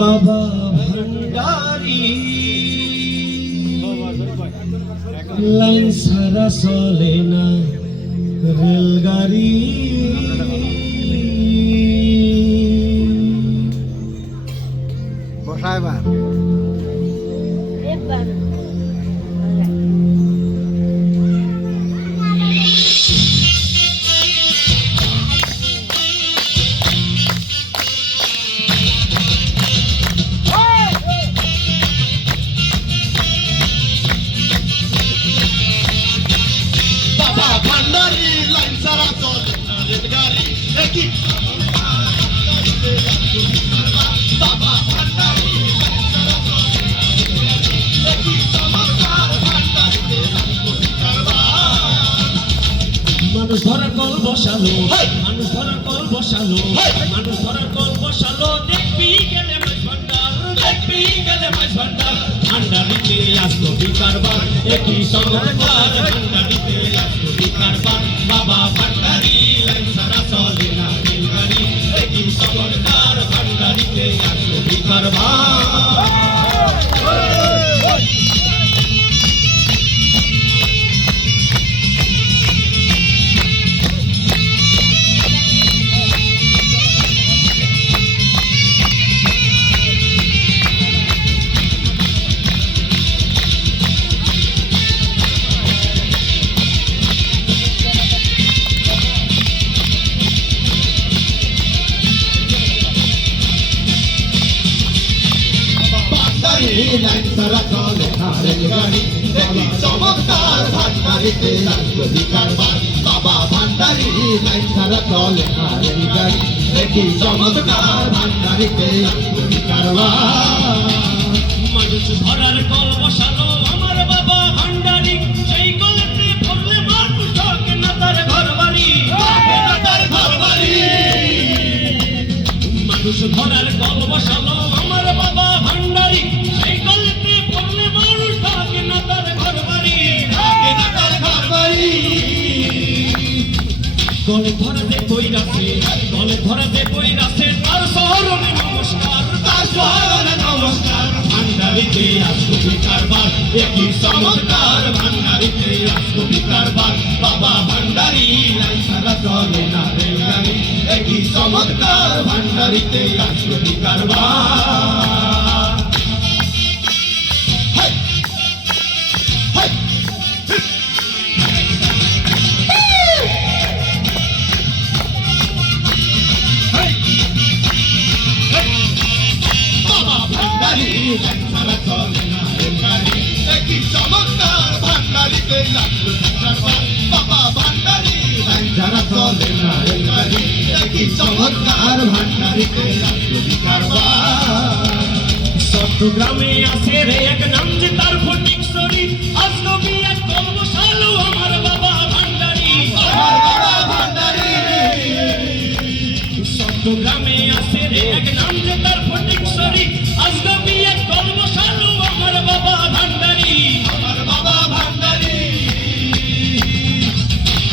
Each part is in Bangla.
বাবা ভান্ডারি লাইন সারা চলে না রেলগাড়ি বসায় বা মানুষ ধরার কল বসালো, মানুষ ধরার কল বসালো, মানুষ ধরার কল বসালো, দেখবি গেলে মাছ ভান্ডার, দেখবি গেলে মাছ ভান্ডার, ভান্ডারিতে আসলো বিকারবার, একই চমৎকার, ভান্ডারিতে আসলো বিকারবার, বাবা ভান্ডারি লাইন সারা চলে না রেলগাড়ি, একই চমৎকার, ভান্ডারিতে আসলো বিকারবার। লাইন সারা চলে না রেলগাড়ি, দেখি চমৎকার, ভান্ডারিতে আসলো বিকারবার, বাবা ভান্ডারি লাইন সারা চলে না রেলগাড়ি, দেখি চমৎকার, ভান্ডারিতে আসলো বিকারবার। মানুষ ধরার কল বসালো আমার বাবা ভান্ডারি, সেই কলেতে পড়লে মানুষ থাকে না তার ঘর বাড়ি, থাকে না তার ঘর বাড়ি। মানুষ ধরার কল বসালো আমার বাবা ভান্ডারি, সেই কলেতে পড়লে মানুষ থাকে না তার ঘর বাড়ি, থাকে না তার ঘর বাড়ি। গলে ধরাতে বই রাখে, গলে ধরাতে বই রাখে, তার শহরে নমস্কার, তার শহরে নমস্কার, ভান্ডারিতে আসলো বিকারবার, একই চমৎকার, ভান্ডারিতে আসলো বিকারবার, বাবা ভান্ডারি লাইন সারা চলে না রেলগাড়ি, একই চমৎকার, ভান্ডারিতে আসলো বিকারবার। লাইন সারা চলে না রেলগাড়ি, দেখি চমৎকার, ভান্ডারিতে আসলো বিকারবার, বাবা ভান্ডারি লাইন সারা চলে না রেলগাড়ি, দেখি চমৎকার, ভান্ডারিতে আসলো বিকারবার। চট্টগ্রামে আছে রে এক নাম যে তার ফটিকছড়ি, আজকে বিয়ে কল বসালো আমার বাবা ভান্ডারি, আমার বাবা ভান্ডারি। চট্টগ্রামে আছে রে এক নাম যে তার ফটিকছড়ি, আজকে বিয়ে কল বসালো আমার বাবা ভান্ডারি, আমার বাবা ভান্ডারি।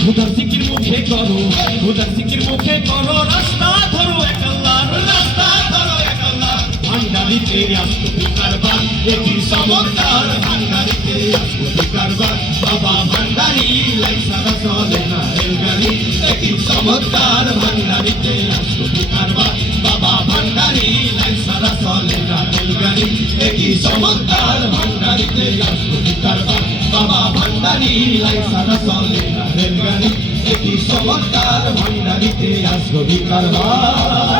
খুদার জিকির মুখে করো, খুদার জিকির মুখে করো, রাস্তা ধরো এক আল্লাহর, রাস্তা ধরো এক আল্লাহ, ভান্ডারিতে আসলো বিকারবার, একই চমৎকার, ভান্ডারিতে আসলো বিকারবার, বাবা ভান্ডারি লাইন সারা চলে না রেলগাড়ি, দেখি চমৎকার, ভান্ডারিতে আসলো বিকারবার, বাবা ভান্ডারি লাইন সারা চলে না রেলগাড়ি, দেখি চমৎকার, ভান্ডারিতে আসলো বিকারবার, বাবা ভান্ডারি লাইন সারা চলে না রেলগাড়ি, দেখি চমৎকার, ভান্ডারিতে আসলো বিকারবার।